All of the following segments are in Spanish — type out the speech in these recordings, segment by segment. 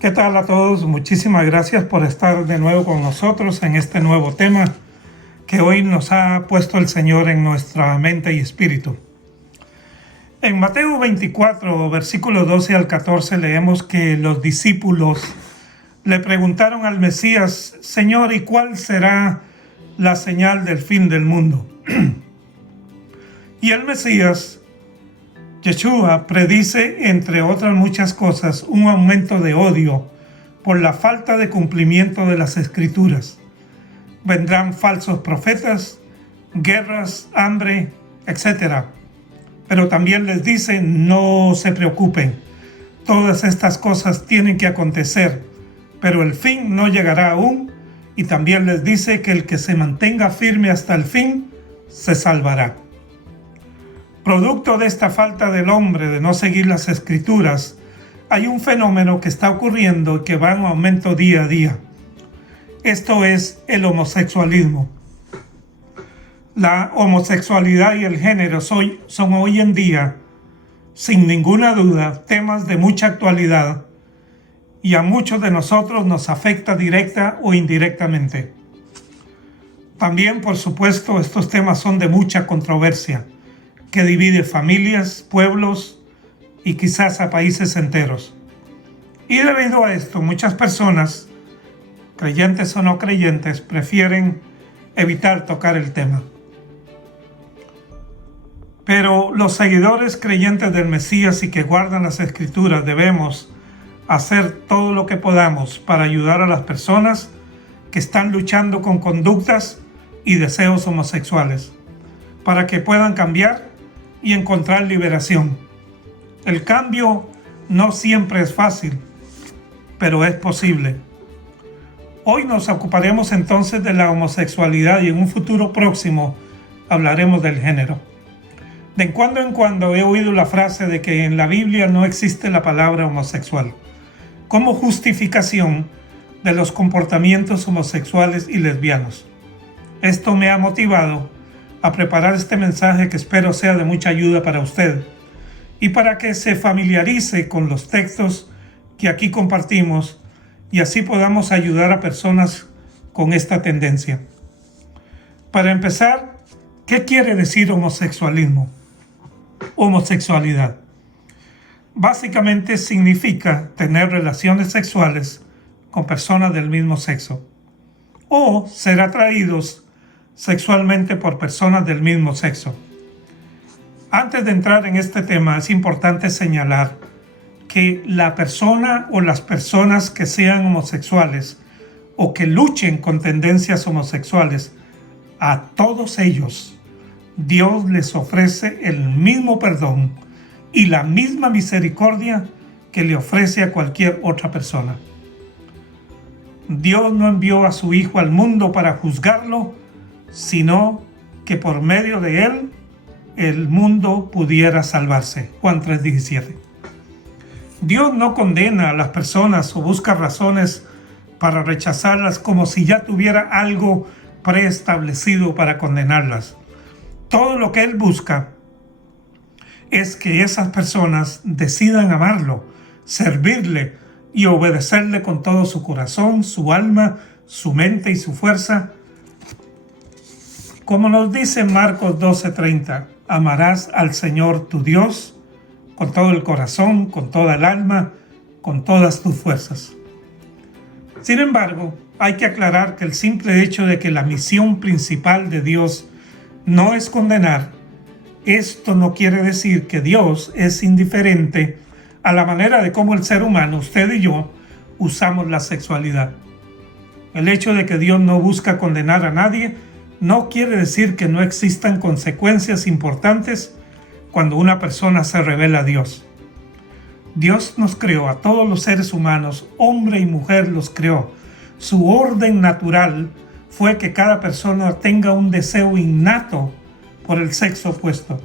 ¿Qué tal a todos? Muchísimas gracias por estar de nuevo con nosotros en este nuevo tema que hoy nos ha puesto el Señor en nuestra mente y espíritu. En Mateo 24, versículos 12 al 14, leemos que los discípulos le preguntaron al Mesías: Señor, ¿y cuál será la señal del fin del mundo? Y el Mesías, Yeshua, predice, entre otras muchas cosas, un aumento de odio por la falta de cumplimiento de las Escrituras. Vendrán falsos profetas, guerras, hambre, etc. Pero también les dice: no se preocupen, todas estas cosas tienen que acontecer, pero el fin no llegará aún. Y también les dice que el que se mantenga firme hasta el fin se salvará. Producto de esta falta del hombre de no seguir las Escrituras, hay un fenómeno que está ocurriendo y que va en aumento día a día. Esto es el homosexualismo. La homosexualidad y el género son hoy en día, sin ninguna duda, temas de mucha actualidad, y a muchos de nosotros nos afecta directa o indirectamente. También, por supuesto, estos temas son de mucha controversia, que divide familias, pueblos y quizás a países enteros. Y debido a esto, muchas personas, creyentes o no creyentes, prefieren evitar tocar el tema. Pero los seguidores creyentes del Mesías y que guardan las Escrituras debemos hacer todo lo que podamos para ayudar a las personas que están luchando con conductas y deseos homosexuales, para que puedan cambiar y encontrar liberación. El cambio no siempre es fácil, pero es posible. Hoy nos ocuparemos entonces de la homosexualidad y en un futuro próximo hablaremos del género. De cuando en cuando he oído la frase de que en la Biblia no existe la palabra homosexual, como justificación de los comportamientos homosexuales y lesbianos. Esto me ha motivado a preparar este mensaje que espero sea de mucha ayuda para usted y para que se familiarice con los textos que aquí compartimos y así podamos ayudar a personas con esta tendencia. Para empezar, ¿qué quiere decir homosexualismo? Homosexualidad. Básicamente significa tener relaciones sexuales con personas del mismo sexo o ser atraídos sexualmente por personas del mismo sexo. Antes de entrar en este tema, es importante señalar que la persona o las personas que sean homosexuales o que luchen con tendencias homosexuales, a todos ellos Dios les ofrece el mismo perdón y la misma misericordia que le ofrece a cualquier otra persona. Dios no envió a su Hijo al mundo para juzgarlo, sino que por medio de él el mundo pudiera salvarse. Juan 3:17. Dios no condena a las personas o busca razones para rechazarlas como si ya tuviera algo preestablecido para condenarlas. Todo lo que él busca es que esas personas decidan amarlo, servirle y obedecerle con todo su corazón, su alma, su mente y su fuerza. Como nos dice Marcos 12:30, amarás al Señor tu Dios con todo el corazón, con toda el alma, con todas tus fuerzas. Sin embargo, hay que aclarar que el simple hecho de que la misión principal de Dios no es condenar, esto no quiere decir que Dios es indiferente a la manera de cómo el ser humano, usted y yo, usamos la sexualidad. El hecho de que Dios no busca condenar a nadie no quiere decir que no existan consecuencias importantes cuando una persona se revela a Dios. Dios nos creó a todos los seres humanos, hombre y mujer los creó. Su orden natural fue que cada persona tenga un deseo innato por el sexo opuesto.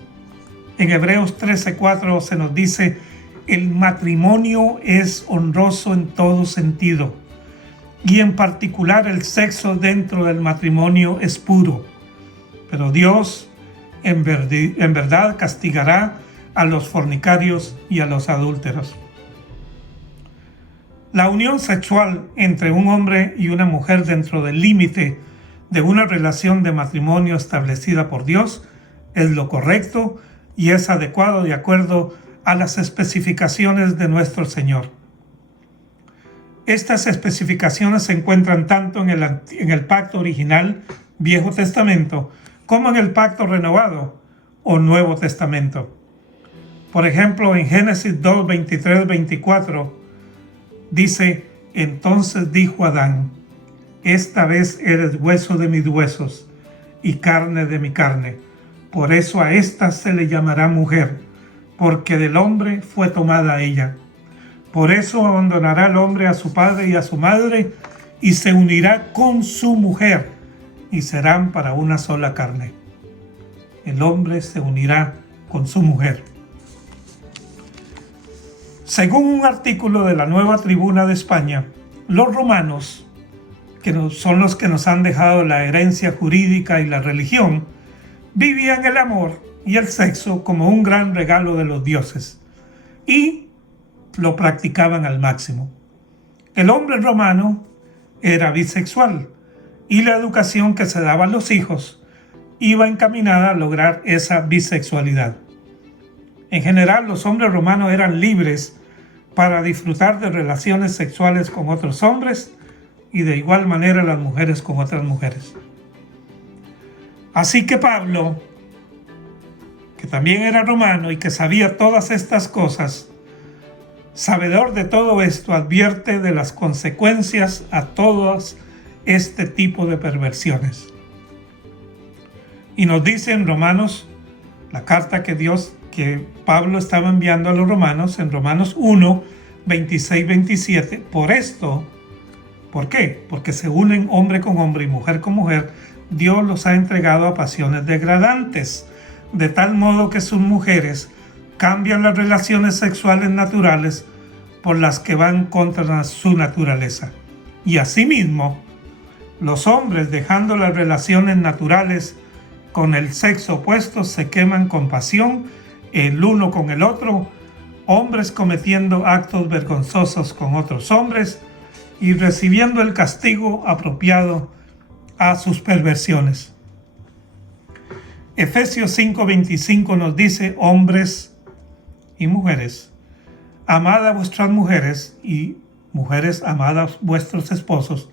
En Hebreos 13:4 se nos dice: el matrimonio es honroso en todo sentido, y en particular el sexo dentro del matrimonio es puro. Pero Dios en verdad castigará a los fornicarios y a los adúlteros. La unión sexual entre un hombre y una mujer dentro del límite de una relación de matrimonio establecida por Dios es lo correcto y es adecuado de acuerdo a las especificaciones de nuestro Señor. Estas especificaciones se encuentran tanto en el pacto original, Viejo Testamento, como en el pacto renovado o Nuevo Testamento. Por ejemplo, en Génesis 2, 23, 24, dice: entonces dijo Adán: esta vez eres hueso de mis huesos y carne de mi carne. Por eso a esta se le llamará mujer, porque del hombre fue tomada ella. Por eso abandonará el hombre a su padre y a su madre, y se unirá con su mujer, y serán para una sola carne. El hombre se unirá con su mujer. Según un artículo de la Nueva Tribuna de España, los romanos, que son los que nos han dejado la herencia jurídica y la religión, vivían el amor y el sexo como un gran regalo de los dioses y lo practicaban al máximo. El hombre romano era bisexual y la educación que se daba a los hijos iba encaminada a lograr esa bisexualidad. En general, los hombres romanos eran libres para disfrutar de relaciones sexuales con otros hombres y de igual manera las mujeres con otras mujeres. Así que Pablo, que también era romano y que sabía todas estas cosas, sabedor de todo esto, advierte de las consecuencias a todos este tipo de perversiones. Y nos dice en Romanos, la carta que Pablo estaba enviando a los romanos, en Romanos 1, 26, 27, por esto, ¿por qué? Porque se unen hombre con hombre y mujer con mujer, Dios los ha entregado a pasiones degradantes, de tal modo que sus mujeres cambian las relaciones sexuales naturales por las que van contra su naturaleza. Y asimismo, los hombres, dejando las relaciones naturales con el sexo opuesto, se queman con pasión el uno con el otro, hombres cometiendo actos vergonzosos con otros hombres y recibiendo el castigo apropiado a sus perversiones. Efesios 5:25 nos dice: hombres y mujeres, amad a vuestras mujeres, y mujeres, amad a vuestros esposos,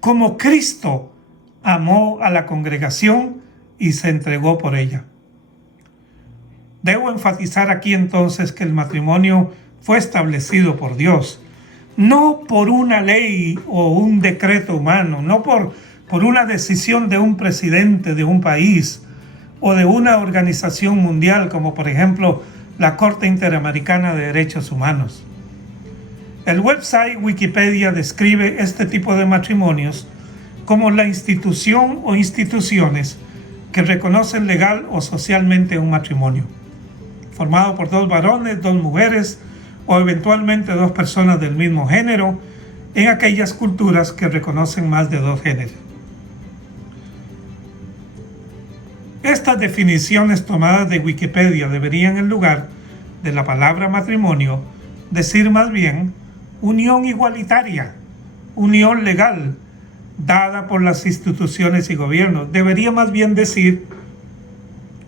como Cristo amó a la congregación y se entregó por ella. Debo enfatizar aquí entonces que el matrimonio fue establecido por Dios, no por una ley o un decreto humano, no por una decisión de un presidente de un país o de una organización mundial como por ejemplo la Corte Interamericana de Derechos Humanos. El website Wikipedia describe este tipo de matrimonios como la institución o instituciones que reconocen legal o socialmente un matrimonio, formado por dos varones, dos mujeres o eventualmente dos personas del mismo género en aquellas culturas que reconocen más de dos géneros. Estas definiciones tomadas de Wikipedia deberían, en lugar de la palabra matrimonio, decir más bien unión igualitaria, unión legal, dada por las instituciones y gobiernos. Debería más bien decir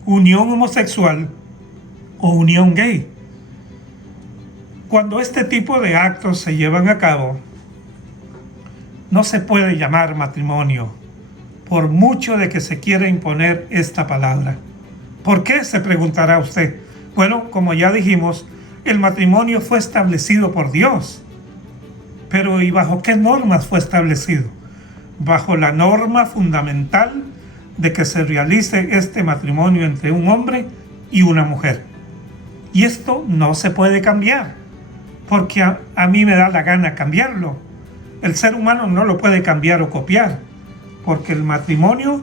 unión homosexual o unión gay. Cuando este tipo de actos se llevan a cabo, no se puede llamar matrimonio, por mucho de que se quiera imponer esta palabra. ¿Por qué?, se preguntará usted. Bueno, como ya dijimos, el matrimonio fue establecido por Dios. Pero ¿y bajo qué normas fue establecido? Bajo la norma fundamental de que se realice este matrimonio entre un hombre y una mujer. Y esto no se puede cambiar, porque a mí me da la gana cambiarlo. El ser humano no lo puede cambiar o copiar, porque el matrimonio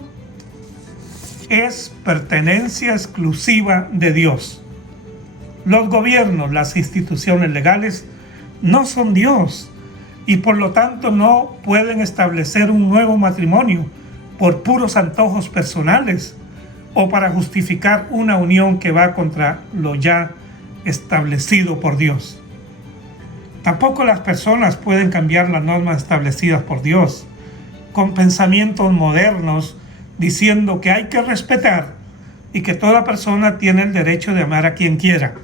es pertenencia exclusiva de Dios. Los gobiernos, las instituciones legales, no son Dios y por lo tanto no pueden establecer un nuevo matrimonio por puros antojos personales o para justificar una unión que va contra lo ya establecido por Dios. Tampoco las personas pueden cambiar las normas establecidas por Dios, con pensamientos modernos diciendo que hay que respetar y que toda persona tiene el derecho de amar a quien quiera.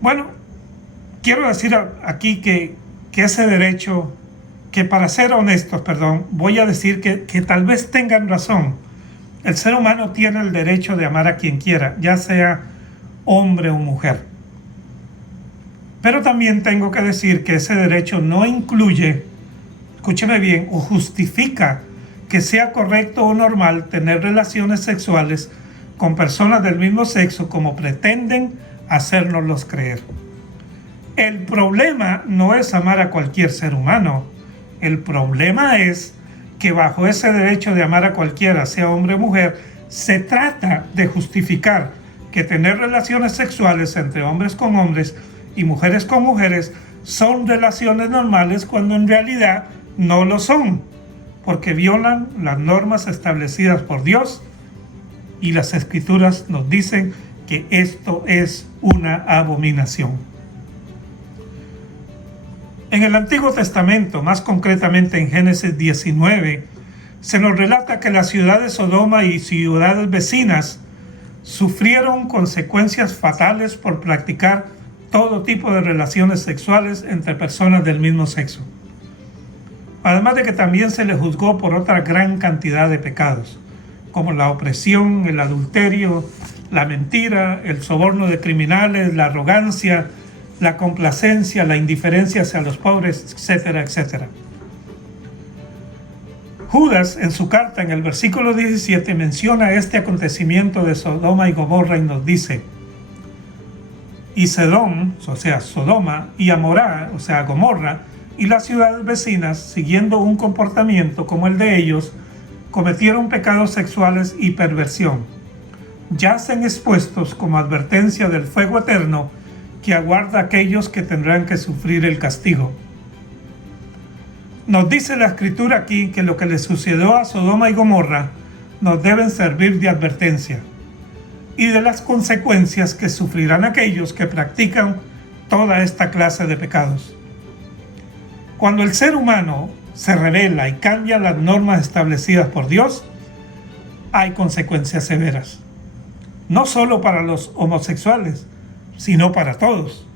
Bueno, quiero decir aquí que ese derecho, que para ser honestos, voy a decir que tal vez tengan razón. El ser humano tiene el derecho de amar a quien quiera, ya sea hombre o mujer. Pero también tengo que decir que ese derecho no incluye, escúcheme bien, o justifica que sea correcto o normal tener relaciones sexuales con personas del mismo sexo como pretenden hacérnoslos creer. El problema no es amar a cualquier ser humano. El problema es que bajo ese derecho de amar a cualquiera, sea hombre o mujer, se trata de justificar que tener relaciones sexuales entre hombres con hombres y mujeres con mujeres son relaciones normales cuando en realidad no lo son, porque violan las normas establecidas por Dios, y las Escrituras nos dicen que esto es una abominación. En el Antiguo Testamento, más concretamente en Génesis 19, se nos relata que la ciudad de Sodoma y ciudades vecinas sufrieron consecuencias fatales por practicar todo tipo de relaciones sexuales entre personas del mismo sexo. Además de que también se les juzgó por otra gran cantidad de pecados, como la opresión, el adulterio, la mentira, el soborno de criminales, la arrogancia, la complacencia, la indiferencia hacia los pobres, etcétera, etcétera. Judas, en su carta, en el versículo 17, menciona este acontecimiento de Sodoma y Gomorra y nos dice: y Sedón, o sea, Sodoma, y Amorá, o sea, Gomorra, y las ciudades vecinas, siguiendo un comportamiento como el de ellos, cometieron pecados sexuales y perversión. Yacen expuestos como advertencia del fuego eterno que aguarda a aquellos que tendrán que sufrir el castigo. Nos dice la Escritura aquí que lo que le sucedió a Sodoma y Gomorra nos deben servir de advertencia y de las consecuencias que sufrirán aquellos que practican toda esta clase de pecados. Cuando el ser humano se rebela y cambia las normas establecidas por Dios, hay consecuencias severas, no solo para los homosexuales, sino para todos.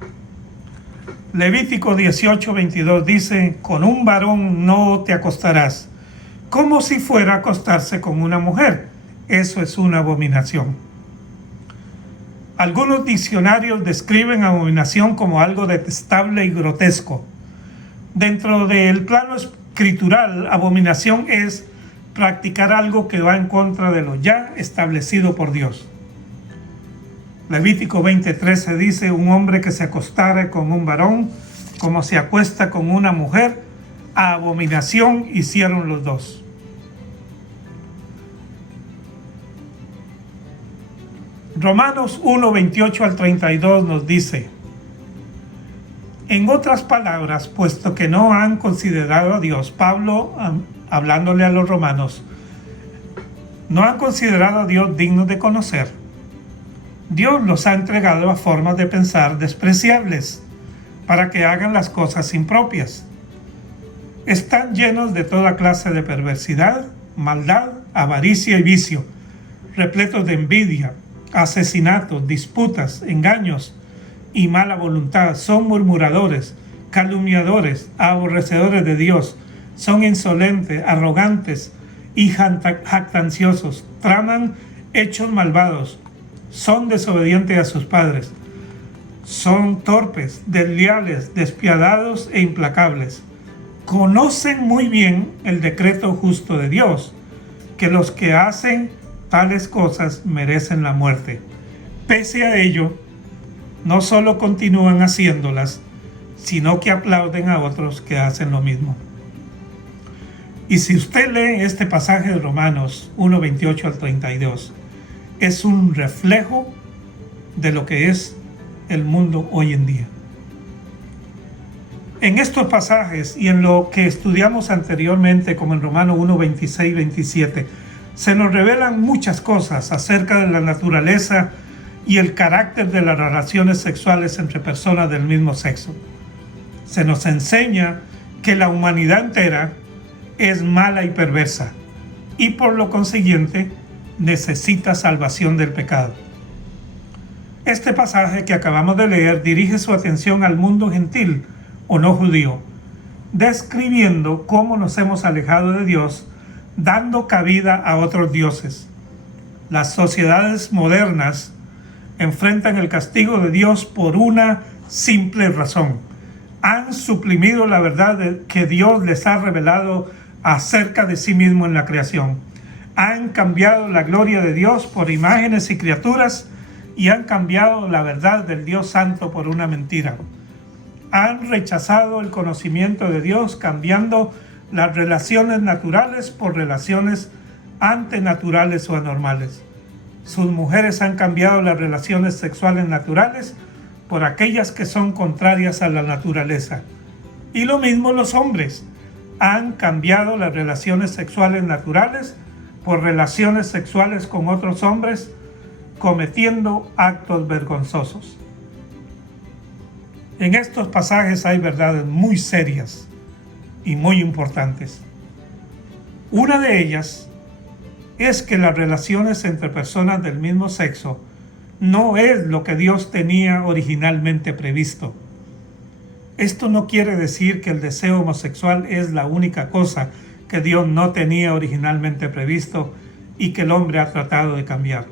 Levítico 18:22 dice: con un varón no te acostarás, como si fuera a acostarse con una mujer. Eso es una abominación. Algunos diccionarios describen abominación como algo detestable y grotesco. Dentro del plano escritural, abominación es practicar algo que va en contra de lo ya establecido por Dios. Levítico 20:13 dice: un hombre que se acostare con un varón como se acuesta con una mujer, abominación hicieron los dos. Romanos 1:28 al 32 nos dice: en otras palabras, puesto que no han considerado a Dios, Pablo, hablándole a los romanos, no han considerado a Dios dignos de conocer, Dios los ha entregado a formas de pensar despreciables, para que hagan las cosas impropias. Están llenos de toda clase de perversidad, maldad, avaricia y vicio, repletos de envidia, asesinatos, disputas, engaños y mala voluntad. Son murmuradores, calumniadores, aborrecedores de Dios. Son insolentes, arrogantes y jactanciosos. Traman hechos malvados. Son desobedientes a sus padres. Son torpes, desleales, despiadados e implacables. Conocen muy bien el decreto justo de Dios, que los que hacen tales cosas merecen la muerte. Pese a ello, no solo continúan haciéndolas, sino que aplauden a otros que hacen lo mismo. Y si usted lee este pasaje de Romanos 1:28 al 32, es un reflejo de lo que es el mundo hoy en día. En estos pasajes y en lo que estudiamos anteriormente, como en Romanos 1:26-27, se nos revelan muchas cosas acerca de la naturaleza y el carácter de las relaciones sexuales entre personas del mismo sexo. Se nos enseña que la humanidad entera es mala y perversa y por lo consiguiente necesita salvación del pecado. Este pasaje que acabamos de leer dirige su atención al mundo gentil o no judío, describiendo cómo nos hemos alejado de Dios, dando cabida a otros dioses. Las sociedades modernas enfrentan el castigo de Dios por una simple razón: han suprimido la verdad que Dios les ha revelado acerca de sí mismo en la creación. Han cambiado la gloria de Dios por imágenes y criaturas y han cambiado la verdad del Dios Santo por una mentira. Han rechazado el conocimiento de Dios, cambiando las relaciones naturales por relaciones antenaturales o anormales. Sus mujeres han cambiado las relaciones sexuales naturales por aquellas que son contrarias a la naturaleza. Y lo mismo los hombres. Han cambiado las relaciones sexuales naturales por relaciones sexuales con otros hombres, cometiendo actos vergonzosos. En estos pasajes hay verdades muy serias y muy importantes. Una de ellas es que las relaciones entre personas del mismo sexo no es lo que Dios tenía originalmente previsto. Esto no quiere decir que el deseo homosexual es la única cosa que Dios no tenía originalmente previsto y que el hombre ha tratado de cambiar.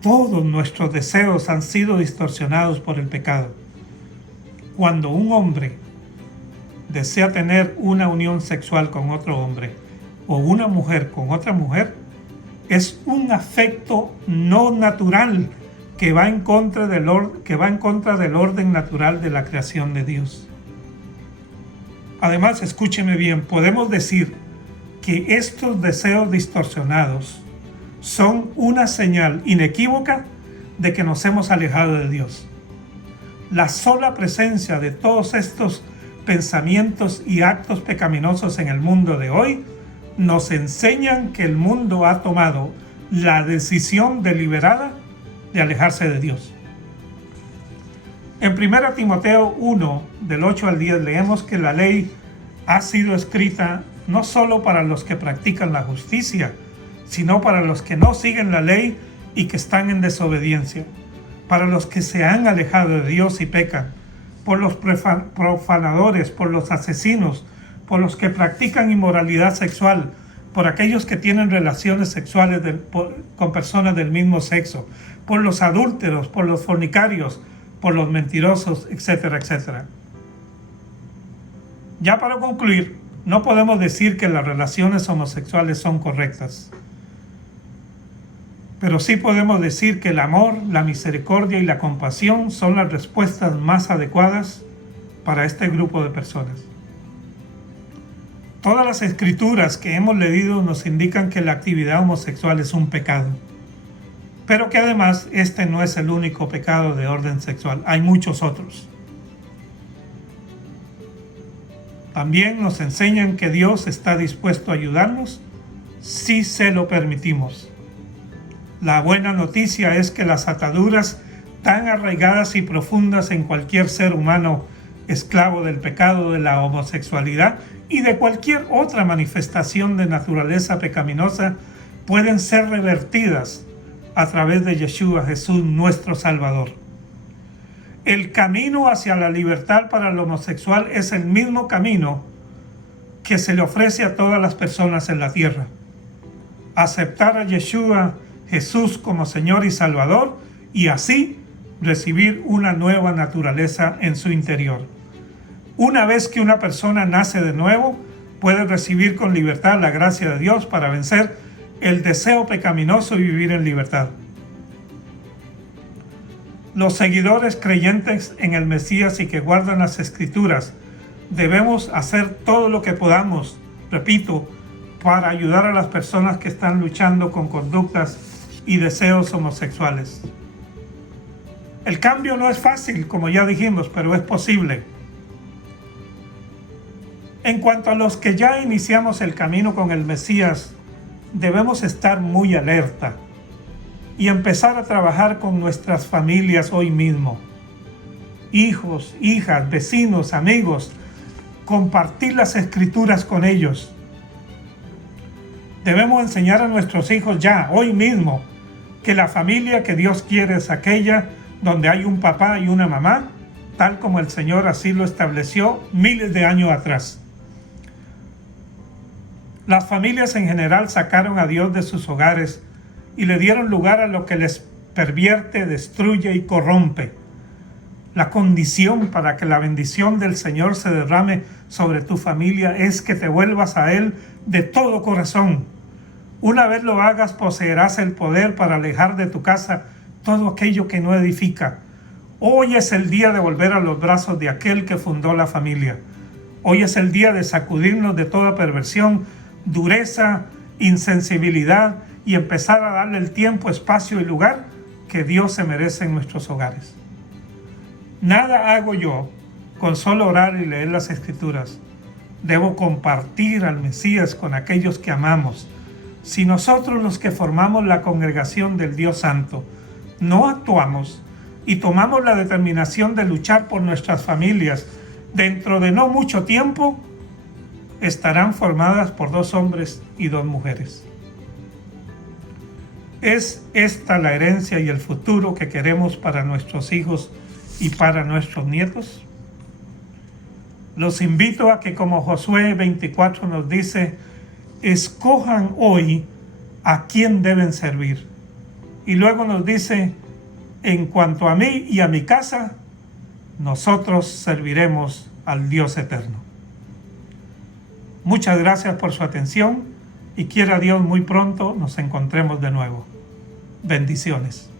Todos nuestros deseos han sido distorsionados por el pecado. Cuando un hombre desea tener una unión sexual con otro hombre o una mujer con otra mujer, es un afecto no natural que va en contra del orden natural de la creación de Dios. Además, escúcheme bien, podemos decir que estos deseos distorsionados son una señal inequívoca de que nos hemos alejado de Dios. La sola presencia de todos estos pensamientos y actos pecaminosos en el mundo de hoy nos enseñan que el mundo ha tomado la decisión deliberada de alejarse de Dios. En 1 Timoteo 1, del 8 al 10, leemos que la ley ha sido escrita no solo para los que practican la justicia, sino para los que no siguen la ley y que están en desobediencia, para los que se han alejado de Dios y pecan, por los profanadores, por los asesinos, por los que practican inmoralidad sexual, por aquellos que tienen relaciones sexuales con personas del mismo sexo, por los adúlteros, por los fornicarios, por los mentirosos, etcétera, etcétera. Ya para concluir, no podemos decir que las relaciones homosexuales son correctas, pero sí podemos decir que el amor, la misericordia y la compasión son las respuestas más adecuadas para este grupo de personas. Todas las escrituras que hemos leído nos indican que la actividad homosexual es un pecado, pero que además este no es el único pecado de orden sexual, hay muchos otros. También nos enseñan que Dios está dispuesto a ayudarnos si se lo permitimos. La buena noticia es que las ataduras tan arraigadas y profundas en cualquier ser humano esclavo del pecado de la homosexualidad y de cualquier otra manifestación de naturaleza pecaminosa pueden ser revertidas a través de Yeshua, Jesús, nuestro Salvador. El camino hacia la libertad para el homosexual es el mismo camino que se le ofrece a todas las personas en la tierra. Aceptar a Yeshua, Jesús, como Señor y Salvador, y así recibir una nueva naturaleza en su interior. Una vez que una persona nace de nuevo, puede recibir con libertad la gracia de Dios para vencer el deseo pecaminoso y vivir en libertad. Los seguidores creyentes en el Mesías y que guardan las Escrituras debemos hacer todo lo que podamos, repito, para ayudar a las personas que están luchando con conductas y deseos homosexuales. El cambio no es fácil, como ya dijimos, pero es posible. En cuanto a los que ya iniciamos el camino con el Mesías, debemos estar muy alerta. y empezar a trabajar con nuestras familias hoy mismo. Hijos, hijas, vecinos, amigos, compartir las Escrituras con ellos. Debemos enseñar a nuestros hijos ya, hoy mismo, que la familia que Dios quiere es aquella donde hay un papá y una mamá, tal como el Señor así lo estableció miles de años atrás. Las familias en general sacaron a Dios de sus hogares y le dieron lugar a lo que les pervierte, destruye y corrompe. La condición para que la bendición del Señor se derrame sobre tu familia es que te vuelvas a Él de todo corazón. Una vez lo hagas, poseerás el poder para alejar de tu casa todo aquello que no edifica. Hoy es el día de volver a los brazos de aquel que fundó la familia. Hoy es el día de sacudirnos de toda perversión, dureza, insensibilidad y empezar a darle el tiempo, espacio y lugar que Dios se merece en nuestros hogares. Nada hago yo con solo orar y leer las Escrituras. Debo compartir al Mesías con aquellos que amamos. Si nosotros, los que formamos la congregación del Dios Santo, no actuamos y tomamos la determinación de luchar por nuestras familias, dentro de no mucho tiempo estarán formadas por 2 hombres y 2 mujeres. ¿Es esta la herencia y el futuro que queremos para nuestros hijos y para nuestros nietos? Los invito a que, como Josué 24 nos dice, escojan hoy a quién deben servir. Y luego nos dice, en cuanto a mí y a mi casa, nosotros serviremos al Dios eterno. Muchas gracias por su atención y quiera Dios muy pronto nos encontremos de nuevo. Bendiciones.